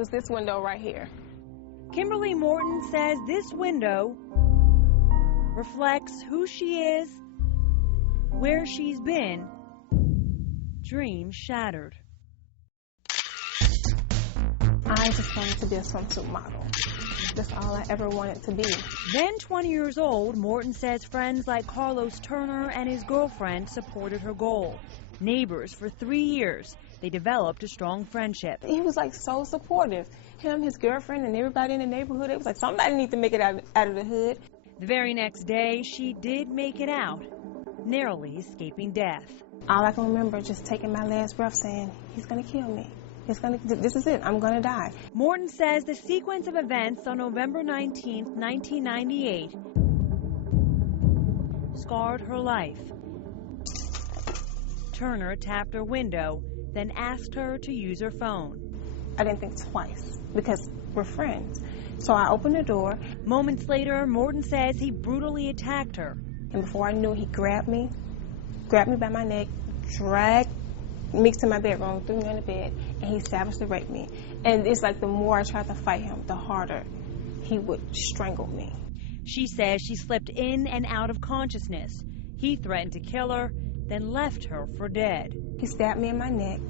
was this window right here. Kimberly Morton says this window reflects who she is, where she's been, dreams shattered. I just wanted to be a swimsuit model. That's all I ever wanted to be. Then 20 years old, Morton says friends like Carlos Turner and his girlfriend supported her goal. Neighbors for 3 years, they developed a strong friendship. He was like so supportive. Him, his girlfriend, and everybody in the neighborhood. It was like somebody need to make it out of the hood. The very next day, she did make it out, narrowly escaping death. All I can remember is just taking my last breath saying, he's going to kill me. This is it. I'm going to die. Morton says the sequence of events on November 19, 1998 scarred her life. Turner tapped her window, then asked her to use her phone. I didn't think twice because we're friends. So I opened the door. Moments later, Morton says he brutally attacked her. And before I knew it, he grabbed me by my neck, dragged me to my bedroom, threw me on the bed, and he savagely raped me. And it's like the more I tried to fight him, the harder he would strangle me. She says she slipped in and out of consciousness. He threatened to kill her, then left her for dead. He stabbed me in my neck,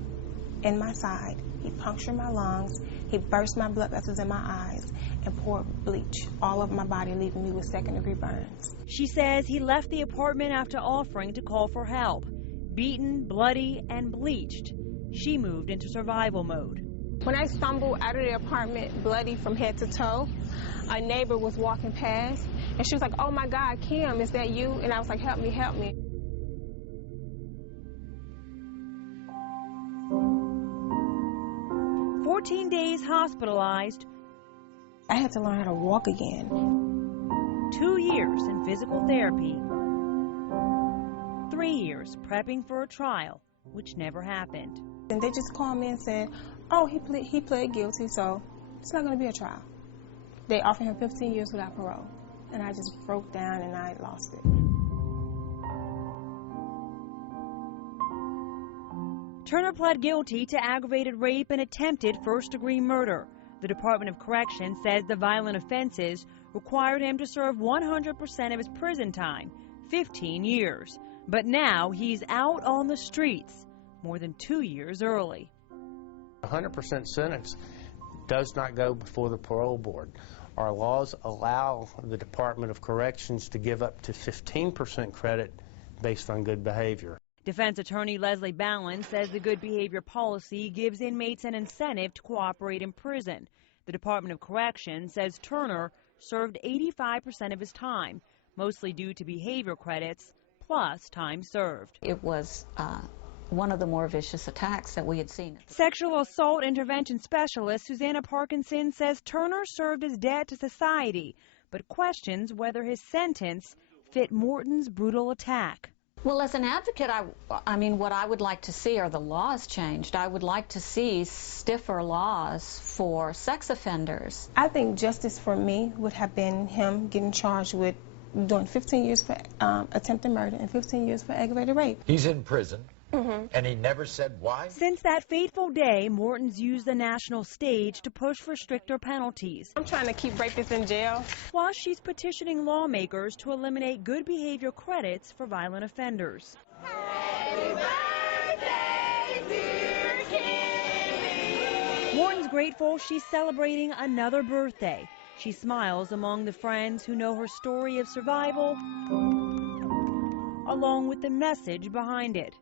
in my side. He punctured my lungs. He burst my blood vessels in my eyes and poured bleach all over my body, leaving me with second-degree burns. She says he left the apartment after offering to call for help. Beaten, bloody, and bleached, she moved into survival mode. When I stumbled out of the apartment, bloody from head to toe, a neighbor was walking past, and she was like, "Oh my God, Kim, is that you?" And I was like, "Help me, help me." "14 days hospitalized. I had to learn how to walk again. 2 years in physical therapy. 3 years prepping for a trial, which never happened. And they just called me and said, "Oh, he pled guilty, so it's not going to be a trial." They offered him 15 years without parole. And I just broke down and I lost it. Turner pled guilty to aggravated rape and attempted first-degree murder. The Department of Corrections says the violent offenses required him to serve 100% of his prison time, 15 years. But now he's out on the streets, more than 2 years early. 100% sentence does not go before the parole board. Our laws allow the Department of Corrections to give up to 15% credit based on good behavior. Defense attorney Leslie Ballin says the good behavior policy gives inmates an incentive to cooperate in prison. The Department of Corrections says Turner served 85% of his time, mostly due to behavior credits plus time served. It was one of the more vicious attacks that we had seen. Sexual assault intervention specialist Susanna Parkinson says Turner served his debt to society, but questions whether his sentence fit Morton's brutal attack. Well, as an advocate, I mean, what I would like to see are the laws changed. I would like to see stiffer laws for sex offenders. I think justice for me would have been him getting charged with doing 15 years for attempted murder and 15 years for aggravated rape. He's in prison, and he never said why. Since that fateful day, Morton's used the national stage to push for stricter penalties. I'm trying to keep rapists in jail. Plus, she's petitioning lawmakers to eliminate good behavior credits for violent offenders. Happy birthday, dear Kimmy. Morton's grateful she's celebrating another birthday. She smiles among the friends who know her story of survival, along with the message behind it.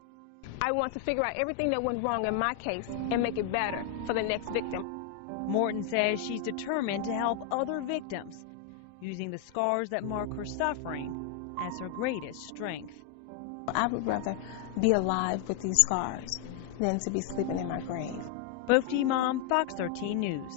I want to figure out everything that went wrong in my case and make it better for the next victim. Morton says she's determined to help other victims, using the scars that mark her suffering as her greatest strength. I would rather be alive with these scars than to be sleeping in my grave. Bofti Imam, Fox 13 News.